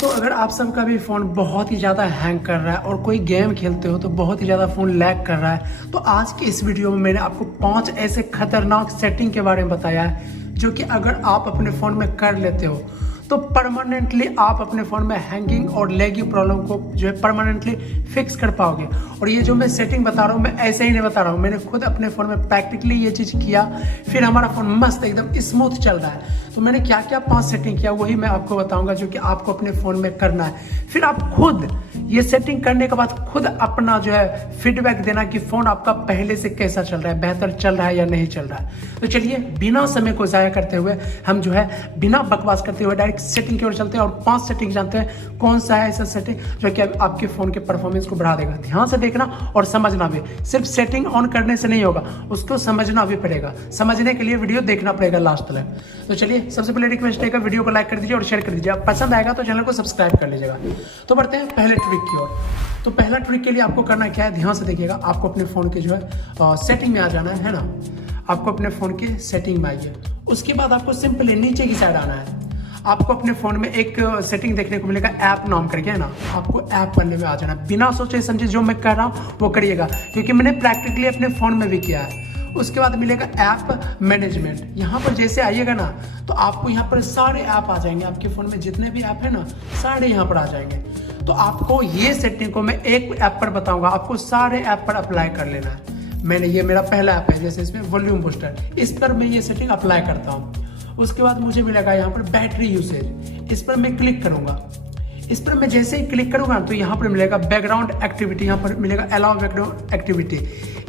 दोस्तों अगर आप सबका भी फ़ोन बहुत ही ज़्यादा हैंग कर रहा है और कोई गेम खेलते हो तो बहुत ही ज़्यादा फ़ोन लैग कर रहा है, तो आज की इस वीडियो में मैंने आपको 5 ऐसे खतरनाक सेटिंग के बारे में बताया है जो कि अगर आप अपने फ़ोन में कर लेते हो तो परमानेंटली आप अपने फ़ोन में हैंगिंग और लैगी प्रॉब्लम को जो है परमानेंटली फिक्स कर पाओगे। और ये जो मैं सेटिंग बता रहा हूँ मैं ऐसे ही नहीं बता रहा हूँ, मैंने खुद अपने फ़ोन में प्रैक्टिकली ये चीज़ किया, फिर हमारा फ़ोन मस्त एकदम स्मूथ चल रहा है। तो मैंने क्या क्या 5 सेटिंग किया वही मैं आपको बताऊंगा जो कि आपको अपने फ़ोन में करना है। फिर आप खुद ये सेटिंग करने के बाद खुद अपना जो है फीडबैक देना कि फ़ोन आपका पहले से कैसा चल रहा है, बेहतर चल रहा है या नहीं चल रहा है। तो चलिए बिना समय को ज़ाया करते हुए हम जो है बिना बकवास करते हुए डायरेक्ट सेटिंग की ओर चलते हैं और 5 सेटिंग जानते हैं कौन सा है ऐसा सेटिंग जो कि आपके फ़ोन के परफॉर्मेंस को बढ़ा देगा। ध्यान से देखना और समझना भी, सिर्फ सेटिंग ऑन करने से नहीं होगा, उसको समझना भी पड़ेगा। समझने के लिए वीडियो देखना पड़ेगा लास्ट तक। तो चलिए सबसे पहले रिक्वेस्ट है वीडियो को लाइक कर दीजिए और शेयर कर दीजिए। पसंद आएगा तो चैनल को सब्सक्राइब कर लीजिएगा। तो बढ़ते हैं पहले ट्रिक की ओर। तो पहला ट्रिक के लिए आपको करना क्या है, ध्यान से देखिएगा। आपको अपने फ़ोन के जो है सेटिंग में आ जाना है ना, आपको अपने फ़ोन के सेटिंग में आइए। उसके बाद आपको सिंपली नीचे की साइड आना है। आपको अपने फ़ोन में एक सेटिंग देखने को मिलेगा ऐप नाम करके, है ना। आपको ऐप पढ़ने में आ जाना, बिना सोचे समझे जो मैं कर रहा हूँ वो करिएगा क्योंकि मैंने प्रैक्टिकली अपने फ़ोन में भी किया है। उसके बाद मिलेगा ऐप मैनेजमेंट। यहाँ पर जैसे आइएगा ना तो आपको यहाँ पर सारे ऐप आ जाएंगे, आपके फ़ोन में जितने भी ऐप है ना सारे यहाँ पर आ जाएंगे। तो आपको ये सेटिंग को मैं एक ऐप पर बताऊंगा, आपको सारे ऐप पर अप्लाई कर लेना है। मैंने ये मेरा पहला ऐप है, जैसे इसमें वॉल्यूम बूस्टर, इस पर मैं ये सेटिंग अप्लाई करता हूँ। उसके बाद मुझे मिलेगा यहाँ पर बैटरी यूसेज, इस पर मैं क्लिक करूँगा। इस पर मैं जैसे ही क्लिक करूँगा तो यहाँ पर मिलेगा बैकग्राउंड एक्टिविटी, यहाँ पर मिलेगा अलाउ बैकग्राउंड एक्टिविटी।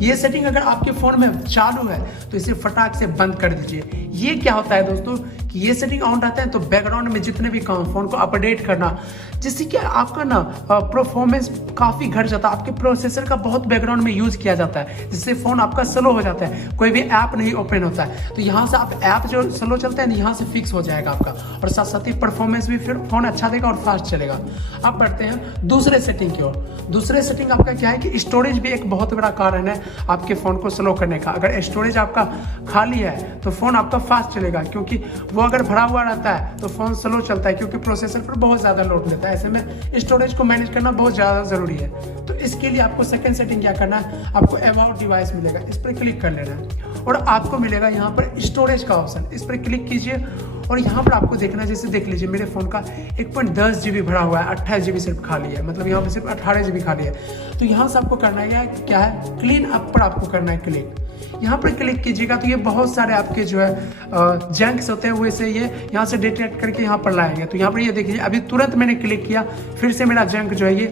ये सेटिंग अगर आपके फ़ोन में चालू है तो इसे फटाक से बंद कर दीजिए। ये क्या होता है दोस्तों कि ये सेटिंग ऑन रहता है तो बैकग्राउंड में जितने भी काम फ़ोन को अपडेट करना, जिससे कि आपका ना परफॉर्मेंस काफ़ी घट जाता है। आपके प्रोसेसर का बहुत बैकग्राउंड में यूज़ किया जाता है जिससे फ़ोन आपका स्लो हो जाता है, कोई भी ऐप नहीं ओपन होता है। तो यहाँ से आप ऐप जो स्लो चलता है ना यहाँ से फिक्स हो जाएगा आपका, और साथ साथ ही परफॉर्मेंस भी फिर फ़ोन अच्छा देगा और फास्ट चलेगा। अब बढ़ते हैं दूसरे सेटिंग की ओर। दूसरे सेटिंग आपका क्या है कि स्टोरेज भी एक बहुत बड़ा कारण है आपके फ़ोन को स्लो करने का। अगर स्टोरेज आपका खाली है तो फ़ोन आपका फास्ट चलेगा, क्योंकि वो अगर भरा हुआ रहता है तो फ़ोन स्लो चलता है क्योंकि प्रोसेसर पर बहुत ज़्यादा लोड लेता है। ऐसे में स्टोरेज को मैनेज करना बहुत ज़्यादा ज़रूरी है। तो इसके लिए आपको सेकंड सेटिंग क्या करना है, आपको अबाउट डिवाइस मिलेगा, इस पर क्लिक कर लेना है और आपको मिलेगा यहाँ पर स्टोरेज का ऑप्शन, इस पर क्लिक कीजिए और यहाँ पर आपको देखना, जैसे देख लीजिए मेरे फ़ोन का 1.10 GB भरा हुआ है, 28 GB सिर्फ खाली है, मतलब यहाँ पर सिर्फ 18 GB खाली है। तो यहाँ से आपको करना है क्या है, क्लीन अप पर आपको करना है क्लिक। यहाँ पर क्लिक कीजिएगा तो ये बहुत सारे आपके जो है जंक्स होते हैं वैसे ये यहाँ से डिटेक्ट करके यहाँ पर लाएंगे। तो यहाँ पर ये देखिए अभी तुरंत मैंने क्लिक किया, फिर से मेरा जंक जो है ये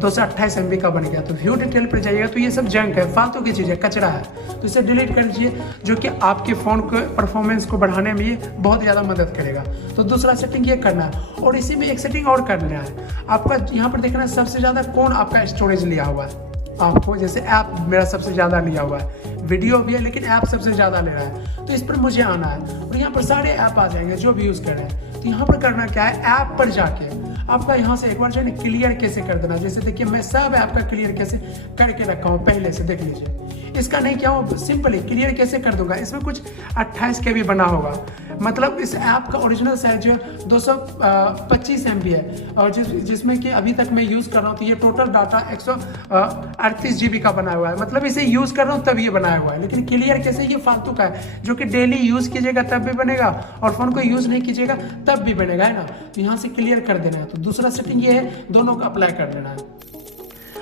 228 MB का बन गया। तो व्यू डिटेल पर जाइएगा तो ये सब जंक है, फालतू की चीज़ है, कचरा है, तो इसे डिलीट कर दीजिए, जो कि आपके फ़ोन को परफॉर्मेंस को बढ़ाने में ये बहुत ज़्यादा मदद करेगा। तो दूसरा सेटिंग ये करना है और इसी में एक सेटिंग और कर लेना है। आपका यहाँ पर देखना है सबसे ज़्यादा कौन आपका स्टोरेज लिया हुआ है। आपको जैसे ऐप मेरा सबसे ज़्यादा लिया हुआ है, वीडियो भी है लेकिन ऐप सबसे ज़्यादा ले रहा है, तो इस पर मुझे आना है और यहाँ पर सारे ऐप आ जाएंगे जो भी यूज़ कर रहे हैं। तो यहाँ पर करना क्या है, ऐप पर जाके आपका यहाँ से एक बार जो है क्लियर कैसे कर देना। जैसे देखिए मैं सब ऐप का क्लियर कैसे करके रखा हूँ पहले से, देख लीजिए। इसका नहीं क्या हो, सिंपली क्लियर कैसे कर दूंगा। इसमें कुछ 28 KB बना होगा, मतलब इस ऐप का ओरिजिनल साइज जो है 225 MB है और जिसमें कि अभी तक मैं यूज़ कर रहा हूँ तो ये टोटल डाटा 138 GB का बनाया हुआ है। मतलब इसे यूज़ कर रहा हूँ तब ये बनाया हुआ है, लेकिन क्लियर कैसे, ये फालतू का है जो कि डेली यूज़ कीजिएगा तब भी बनेगा और फ़ोन को यूज़ नहीं कीजिएगा तब भी बनेगा, है ना। तो यहाँ से क्लियर कर देना है। तो दूसरा सेटिंग ये है, दोनों को अप्लाई कर देना है।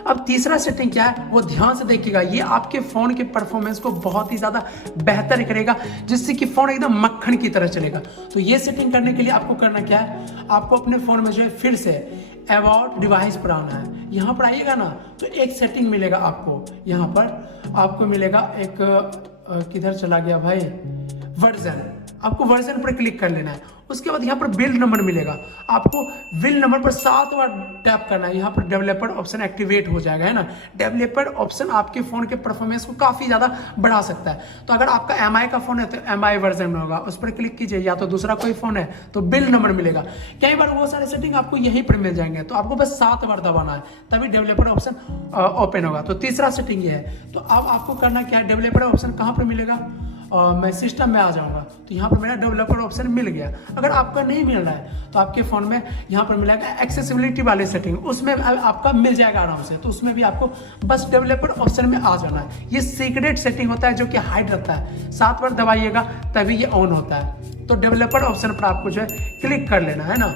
अब तीसरा सेटिंग क्या है वो ध्यान से देखिएगा, ये आपके फ़ोन के परफॉर्मेंस को बहुत ही ज़्यादा बेहतर करेगा, जिससे कि फ़ोन एकदम मक्खन की तरह चलेगा। तो ये सेटिंग करने के लिए आपको करना क्या है, आपको अपने फ़ोन में जो है फिर से अबाउट डिवाइस पर आना है। यहाँ पर आइएगा ना तो एक सेटिंग मिलेगा आपको, यहाँ पर आपको मिलेगा एक किधर चला गया भाई, वर्जन। आपको वर्जन पर क्लिक कर लेना है। उसके बाद यहाँ पर बिल्ड नंबर मिलेगा, आपको बिल्ड नंबर पर 7 बार टैप करना है। यहाँ पर डेवलपर ऑप्शन एक्टिवेट हो जाएगा, है ना। डेवलपर ऑप्शन आपके फ़ोन के परफॉर्मेंस को काफ़ी ज़्यादा बढ़ा सकता है। तो अगर आपका MI का फ़ोन है तो MI वर्जन में होगा, उस पर क्लिक कीजिए, या तो दूसरा कोई फ़ोन है तो बिल्ड नंबर मिलेगा। कई बार वो सारे सेटिंग आपको यहीं पर मिल जाएंगे, तो आपको बस 7 बार दबाना है तभी डेवलपर ऑप्शन ओपन होगा। तो तीसरा सेटिंग ये है। तो अब आपको करना क्या है, डेवलपर ऑप्शन कहाँ पर मिलेगा, मैं सिस्टम में आ जाऊंगा तो यहाँ पर मेरा डेवलपर ऑप्शन मिल गया। अगर आपका नहीं मिल रहा है तो आपके फ़ोन में यहाँ पर मिलेगा एक्सेसिबिलिटी वाले सेटिंग, उसमें आपका मिल जाएगा आराम से। तो उसमें भी आपको बस डेवलपर ऑप्शन में आ जाना है। ये सीक्रेट सेटिंग होता है जो कि हाइड रहता है, 7 बार दबाइएगा तभी ये ऑन होता है। तो डेवलपर ऑप्शन पर आपको जो है क्लिक कर लेना है ना।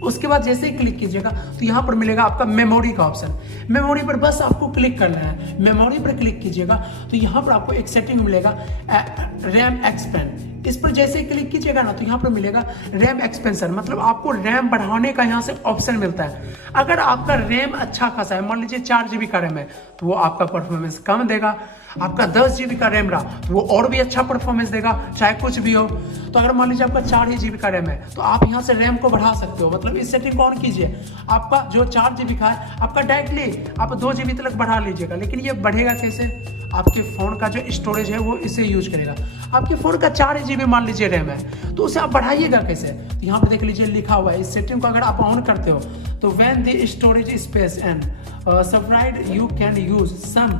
उसके बाद जैसे ही क्लिक कीजिएगा तो यहाँ पर मिलेगा आपका मेमोरी का ऑप्शन। मेमोरी पर बस आपको क्लिक करना है। मेमोरी पर क्लिक कीजिएगा तो यहाँ पर आपको एक सेटिंग मिलेगा रैम एक्सपेंड। इस पर जैसे ही क्लिक कीजिएगा ना तो यहाँ पर मिलेगा रैम एक्सपेंशन, मतलब आपको रैम बढ़ाने का यहाँ से ऑप्शन मिलता है। अगर आपका रैम अच्छा खासा है, मान लीजिए 4 GB का रैम है तो वो आपका परफॉर्मेंस कम देगा। आपका 10 GB का रैम रहा तो वो और भी अच्छा परफॉर्मेंस देगा, चाहे कुछ भी हो। तो अगर मान लीजिए आपका 4 GB का रैम है तो आप यहाँ से रैम को बढ़ा सकते हो, मतलब इस सेटिंग को ऑन कीजिए। आपका जो 4 GB का है आपका डायरेक्टली आप 2 GB तक बढ़ा लीजिएगा, लेकिन ये बढ़ेगा कैसे? आपके फ़ोन का जो स्टोरेज है वो इसे यूज करेगा। आपके फ़ोन का 4 GB मान लीजिए रैम है तो उसे आप बढ़ाइएगा कैसे? तो यहाँ पर देख लीजिए लिखा हुआ है, इस सेटिंग को अगर आप ऑन करते हो तो when the storage space and subscribe you can use some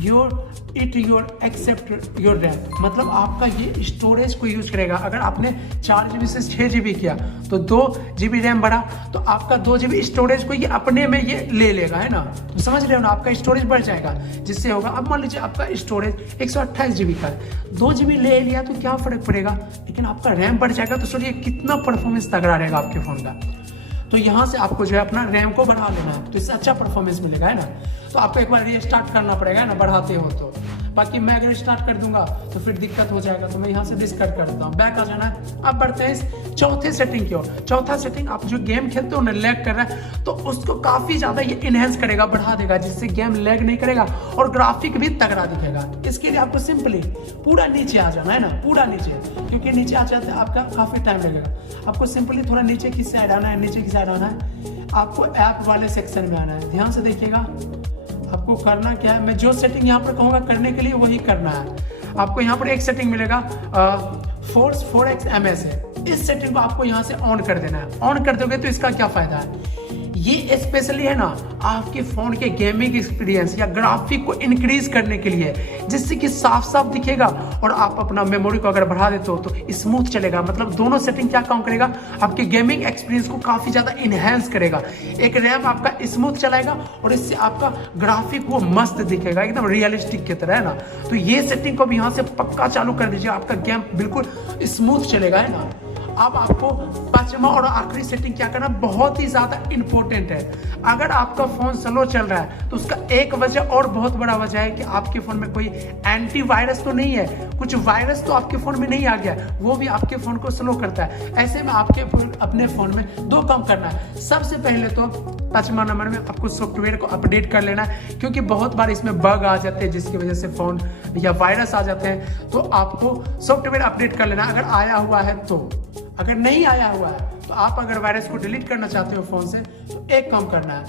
your except your RAM, मतलब आपका ये स्टोरेज को यूज करेगा। अगर आपने 4 GB से 6 GB किया तो 2 GB रैम बढ़ा तो आपका 2 GB स्टोरेज को ये अपने में ये ले लेगा, है ना। तो समझ रहे हो ना, आपका स्टोरेज बढ़ जाएगा। जिससे होगा, अब मान लीजिए आपका स्टोरेज 128 GB का है, 2 GB ले लिया तो क्या फर्क पड़ेगा, लेकिन आपका रैम बढ़ जाएगा। तो सोचिए कितना परफॉर्मेंस तगड़ा रहेगा आपके फ़ोन का। तो यहाँ से आपको जो है अपना रैम को बढ़ा लेना है, तो इससे अच्छा परफॉर्मेंस मिलेगा, है ना। तो आपको एक बार रीस्टार्ट करना पड़ेगा, है ना, बढ़ाते हो तो। बाकी मैं अगर स्टार्ट कर दूंगा तो फिर दिक्कत हो जाएगा, तो मैं यहाँ से डिस्कट कर देता हूँ। बैक आ जाना है। अब बढ़ते हैं इस चौथे सेटिंग की ओर। चौथा सेटिंग, आप जो गेम खेलते हो ना, लैग कर रहा है तो उसको काफ़ी ज़्यादा ये इनहेंस करेगा, बढ़ा देगा, जिससे गेम लैग नहीं करेगा और ग्राफिक भी तगड़ा दिखेगा। इसके लिए आपको सिंपली पूरा नीचे आ जाना है ना, पूरा नीचे, क्योंकि नीचे आ जाते आपका काफ़ी टाइम लगेगा। आपको सिंपली थोड़ा नीचे की साइड आना है, नीचे की साइड आना है। आपको ऐप वाले सेक्शन में आना है। ध्यान से देखिएगा आपको करना क्या है। मैं जो सेटिंग यहाँ पर कहूँगा करने के लिए वही करना है। आपको यहाँ पर एक सेटिंग मिलेगा फोर्स 4x MS है। इस सेटिंग को आपको यहाँ से ऑन कर देना है। ऑन कर दोगे तो इसका क्या फायदा है, ये स्पेशली है ना आपके फ़ोन के गेमिंग एक्सपीरियंस या ग्राफिक को इंक्रीज करने के लिए, जिससे कि साफ साफ दिखेगा। और आप अपना मेमोरी को अगर बढ़ा देते हो तो स्मूथ चलेगा। मतलब दोनों सेटिंग क्या काम करेगा, आपके गेमिंग एक्सपीरियंस को काफ़ी ज़्यादा इनहेंस करेगा। एक रैम आपका स्मूथ चलाएगा और इससे आपका ग्राफिक वो मस्त दिखेगा, एकदम रियलिस्टिक की तरह, है ना। तो ये सेटिंग को भी यहाँ से पक्का चालू कर दीजिए, आपका गेम बिल्कुल स्मूथ चलेगा, है ना। अब आपको पांचवा और आखिरी सेटिंग क्या करना, बहुत ही ज्यादा इंपॉर्टेंट है। अगर आपका फोन स्लो चल रहा है तो उसका एक वजह और बहुत बड़ा वजह है कि आपके फोन में कोई एंटीवायरस तो नहीं है, कुछ वायरस तो आपके फोन में नहीं आ गया, वो भी आपके फोन को स्लो करता है। ऐसे में आपके अपने फोन में 2 काम करना है। सबसे पहले तो 5वां नंबर में आपको सॉफ्टवेयर को अपडेट कर लेना है, क्योंकि बहुत बार इसमें बग आ जाते हैं जिसकी वजह से फोन या वायरस आ जाते हैं। तो आपको सॉफ्टवेयर अपडेट कर लेना अगर आया हुआ है तो। अगर नहीं आया हुआ है तो आप अगर वायरस को डिलीट करना चाहते हो फोन से तो एक काम करना है,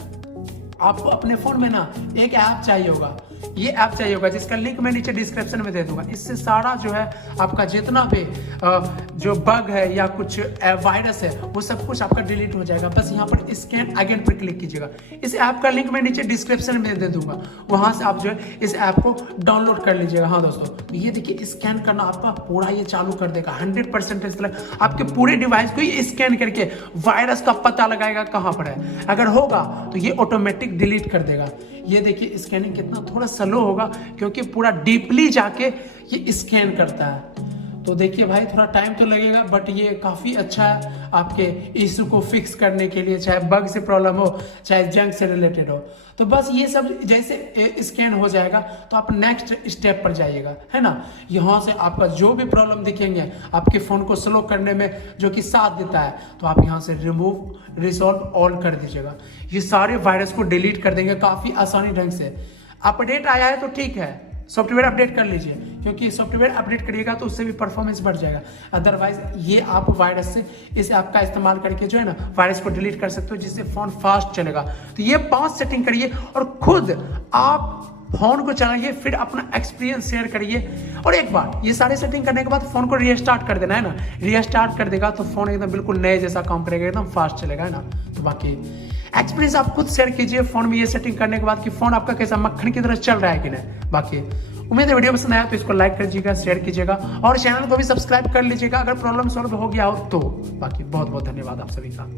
आपको अपने फोन में ना एक ऐप चाहिए होगा। ये ऐप चाहिए होगा जिसका लिंक मैं नीचे डिस्क्रिप्शन में दे दूंगा। इससे सारा जो है आपका जितना भी जो बग है या कुछ वायरस है वो सब कुछ आपका डिलीट हो जाएगा। बस यहाँ पर स्कैन अगेन पर क्लिक कीजिएगा। इस ऐप का लिंक मैं नीचे डिस्क्रिप्शन में दे दूंगा, वहां से आप जो है इस ऐप को डाउनलोड कर लीजिएगा। हाँ दोस्तों, तो ये देखिए स्कैन करना आपका पूरा ये चालू कर देगा 100%। आपके पूरे डिवाइस को ये स्कैन करके वायरस का पता लगाएगा कहाँ पर है। अगर होगा तो ये ऑटोमेटिक डिलीट कर देगा। ये देखिए स्कैनिंग कितना थोड़ा स्लो होगा क्योंकि पूरा डीपली जाके ये स्कैन करता है। तो देखिए भाई थोड़ा टाइम तो लगेगा, बट ये काफ़ी अच्छा है आपके इशू को फिक्स करने के लिए, चाहे बग से प्रॉब्लम हो चाहे जंक से रिलेटेड हो। तो बस ये सब जैसे स्कैन हो जाएगा तो आप नेक्स्ट स्टेप पर जाइएगा, है ना। यहाँ से आपका जो भी प्रॉब्लम दिखेंगे आपके फ़ोन को स्लो करने में जो कि साथ देता है, तो आप यहाँ से रिमूव रिसॉल्व ऑल कर दीजिएगा। ये सारे वायरस को डिलीट कर देंगे काफ़ी आसानी ढंग से। अपडेट आया है तो ठीक है, सॉफ्टवेयर अपडेट कर लीजिए, क्योंकि सॉफ्टवेयर अपडेट करिएगा तो उससे भी परफॉर्मेंस बढ़ जाएगा। अदरवाइज ये आप वायरस से इस ऐप का इस्तेमाल करके जो है ना वायरस को डिलीट कर सकते हो, जिससे फोन फास्ट चलेगा। तो ये 5 सेटिंग करिए और खुद आप फोन को चलाइए, फिर अपना एक्सपीरियंस शेयर करिए। और एक बार ये सारे सेटिंग करने के बाद फोन को रीस्टार्ट कर देना, है ना। रीस्टार्ट कर देगा तो फोन एकदम बिल्कुल नए जैसा काम करेगा, एकदम फास्ट चलेगा, है ना। तो बाकी एक्सपीरियंस आप खुद शेयर कीजिए फोन में ये सेटिंग करने के बाद कि फोन आपका कैसा मक्खन की तरह चल रहा है कि नहीं। बाकी उम्मीद है वीडियो पसंद आया तो इसको लाइक कर दीजिएगा, शेयर कीजिएगा और चैनल को भी सब्सक्राइब कर लीजिएगा अगर प्रॉब्लम सॉल्व हो गया हो तो। बाकी बहुत बहुत धन्यवाद आप सभी का।